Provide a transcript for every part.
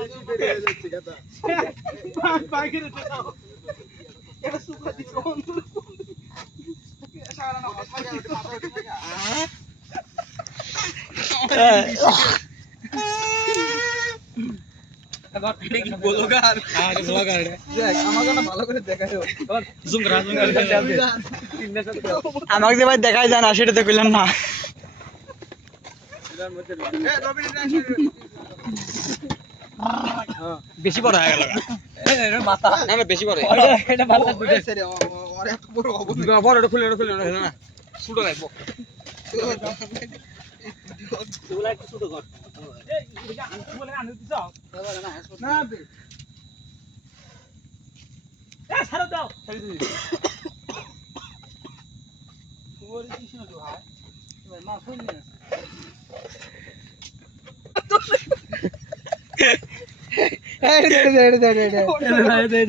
বেশি বেড়ে যাচ্ছে কথা বাইকের দাও এটা সুপার দি কোন সারা না মাথা উঠে থাকা এবার এটা কি ব্লগার আরে ব্লগার দেখ আমাকে না ভালো করে দেখাইও জুম করা আমাকে যে ভাই দেখাই যায় না সেটা তো কইলেন না এর মধ্যে এ রবিন বেশি বড় হয়ে গেল এর মাথা না না বেশি বড় এটা মাথা দুটো সেরে আর এত বড় হবে বড় খুলে না ছোট রাখবো তুলা একটু ছোট কর এই এটা আনতে বলে আনতে দিছ না বে এ ছাড়ো দাও ছাড়ি দিই ওরে কিছু না তো ভাই এবার মা ফোন নিয়ে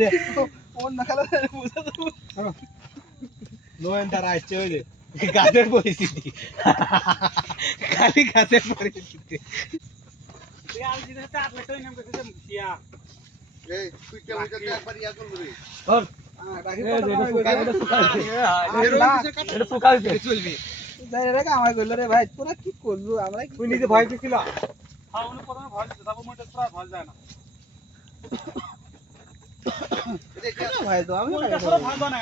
দে ফোন না খেলা বুঝা তো নোয়েন্টার আসছে ওই যে গাছের পরিস্থিতি খালি গাছের পরিস্থিতি তুই আর দিতে 8 লাখ টাকা ইনকাম করছিস মুখিয়া এই তুই কেমন করতে একবার ইয়া করবি ধর এটা সুকাল চলবি আমার কইলো রে ভাই তোরা কি করলু আমরা তুই নিজে ভয় পেছিল হ্যাঁ উনি প্রথমে ভয় দিতে তারপর মোটে পুরো ভয় যায় না ভাই তো আমি পুরো ভয় যায় না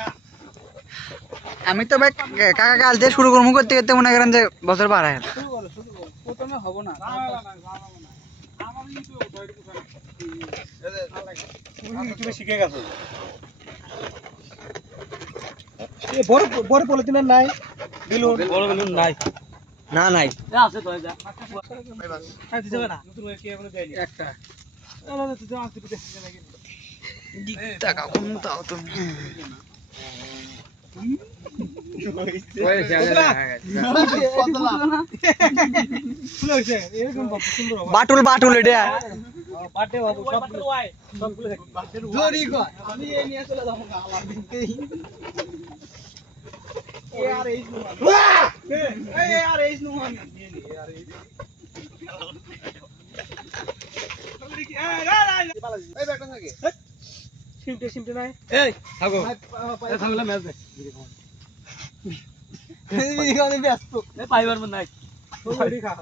আমি তো ভাই কাকা কাল থেকে শুরু করবো করতে করতে মনে করেন যে বছর পার হয়ে গেল শুরু করো প্রথমে হব না আমার কিন্তু ভয় দিতে তুই ইউটিউবে শিখে গেছো এই বড় বড় পলিথিনের নাই বেলুন বড় বেলুন নাই না নাই আছে তো যা হ্যাঁ দিতে না নতুন কি এখনো দেয়নি একটা আলাদা তুই আসতে দিতে লাগে টাকা কম দাও তুমি বাটুল বাটুল এটা বাটে বাবু সবগুলো দেখ জরি কয় আমি এই নিয়ে চলে যাব আমার দিনকেই এ আর এই নুমান এই আর এই নুমান নিয়ে নি আর এই এই ব্যাগটা থাকে সিমটে নাই এই থাকো এই থাকলে ম্যাচ দে এই গানে ব্যস্ত এই পাইবার মন নাই ওই খা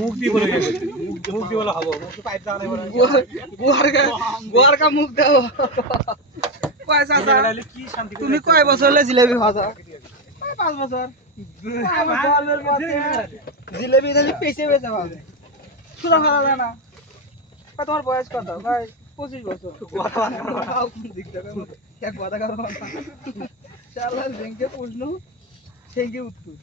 মুখ দি বলে গেছে মুখ দি বলে হবো পাইপ দাও গোয়ার কা মুখ দাও কয় চাচা কি শান্তি তুমি কয় বছর হলে জিলেবি ভাজা 5 বছর জিলেবি খালি পেছে পেছে ভাজে সুরা খাওয়া যায় না তোমার বয়স কত ভাই 25 বছর এক কথা শালা ব্যাংকে প্রশ্ন সেঙ্গে উত্তর